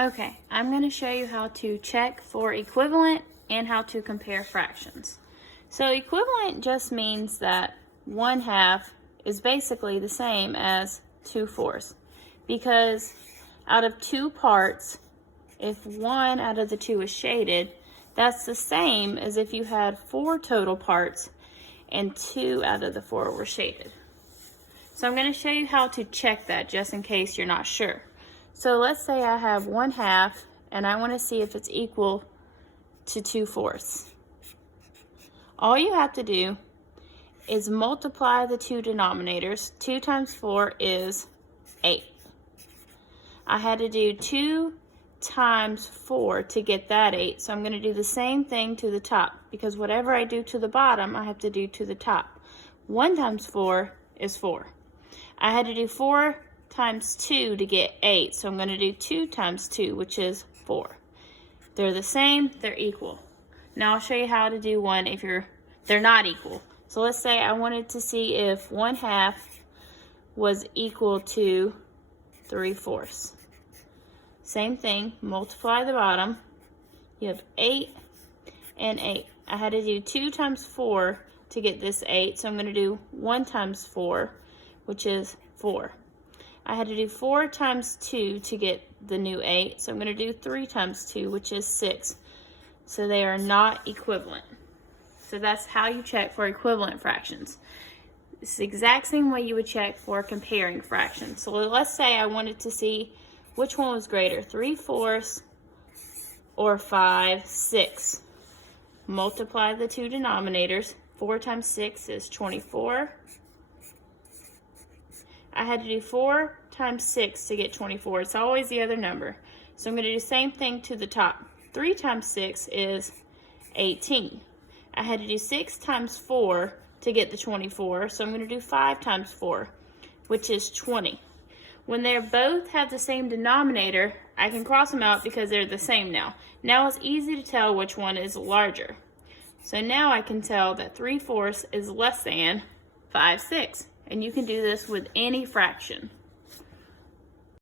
Okay, I'm going to show you how to check for equivalent and how to compare fractions. So equivalent just means that 1/2 is basically the same as 2/4, because out of two parts, if one out of the two is shaded, that's the same as if you had 4 total parts and 2 out of the 4 were shaded. So I'm going to show you how to check that just in case you're not sure. So let's say I have 1/2 and I want to see if it's equal to 2/4. All you have to do is multiply the two denominators. 2 times 4 is 8. I had to do 2 times 4 to get that 8, so I'm going to do the same thing to the top, because whatever I do to the bottom, I have to do to the top. 1 times 4 is 4. I had to do 4 times 2 to get 8, so I'm going to do 2 times 2, which is 4. They're the same, they're equal. Now I'll show you how to do one if they're not equal. So let's say I wanted to see if 1/2 was equal to 3/4. Same thing, multiply the bottom. You have 8 and 8. I had to do 2 times 4 to get this 8, so I'm going to do 1 times 4, which is 4. I had to do 4 times 2 to get the new 8, so I'm going to do 3 times 2, which is 6. So they are not equivalent. So that's how you check for equivalent fractions. It's the exact same way you would check for comparing fractions. So let's say I wanted to see which one was greater, 3/4 or 5/6. Multiply the two denominators. 4 times 6 is 24. I had to do 4 times 6 to get 24. It's always the other number. So I'm going to do the same thing to the top. 3 times 6 is 18. I had to do 6 times 4 to get the 24. So I'm going to do 5 times 4, which is 20. When they both have the same denominator, I can cross them out because they're the same now. Now it's easy to tell which one is larger. So now I can tell that 3/4 is less than 5/6. And you can do this with any fraction.